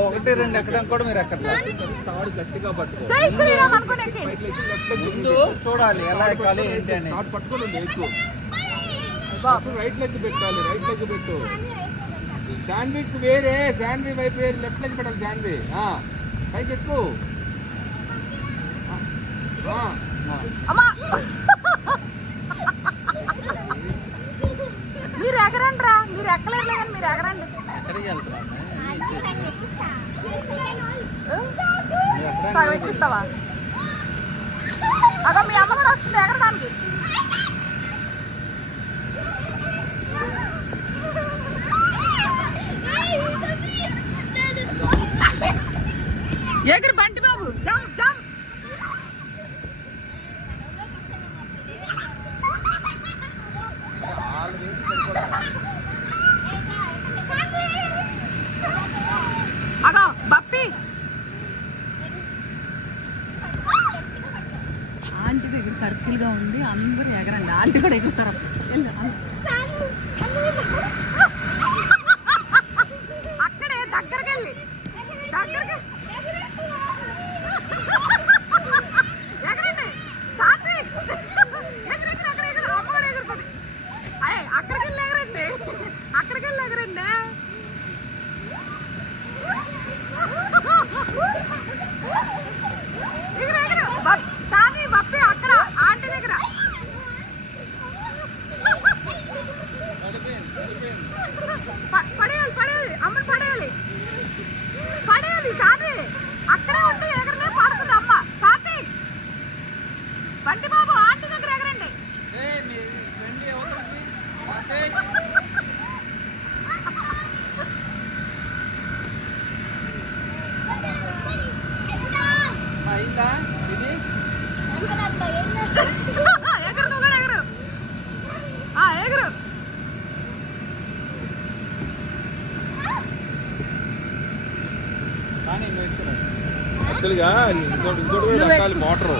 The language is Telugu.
ఒకటి రెండు ఎక్కడం కూడా మీరు ఎక్కడ గట్టిగా పట్టుకో ముందు చూడాలి ఎలా ఎక్కాలి ఏంటి అని పట్టుకోండి ఎక్కువ రైట్ లెగ్ పెట్టాలి రైట్ లెగ్ పెట్టు శాండ్విచ్ వేరే శాండ్వి వైపు వేరే లెఫ్ట్ లెగ్ పెట్టాలి శాండ్వి పైకి ఎక్కువ మీరు ఎగరండి రా మీరు ఎక్కలేరు కానీ మీరు ఎగరండి ఎక్కడికి వెళ్తున్నాం ఎక్కిస్తావా అగో మీ అమ్మ కూడా వస్తుంది ఎగరదానికి ఎగురు బంటి బాబు జంప్ జంప్ అగో బప్పి ఆంటీ దగ్గర సర్కిల్ గా ఉంది అందరూ ఎగరండి ఆంటీ కూడా ఎగురుతారు అక్కడే దగ్గరికి వెళ్ళి దగ్గరికి ఎగరండి సాత్విక్ ఎగురెగురు అక్కడ ఎగురు అమ్మ కూడా ఎగురుతుంది అయ్యే అక్కడికి వెళ్ళి ఎగరండి అక్కడికి వెళ్ళి ఎగరండి ఎగురు ఎగురు సామి బప్పి అక్కడ ఆంటీ దగ్గర పడేయాలి పడేయాలి అమ్మని పడేయాలి పడేయాలి సామి అక్కడే ఉంటే ఎగరలే పడుతుంది అమ్మ సాత్విక్ బంటి బాబు ఆంటీ దగ్గర ఎగరండి అయిందా ఇది ఎగరు నువ్వు కూడా ఎగరు ఎగరు యాక్చువల్గా ఇంకోటి కూడా మోటారు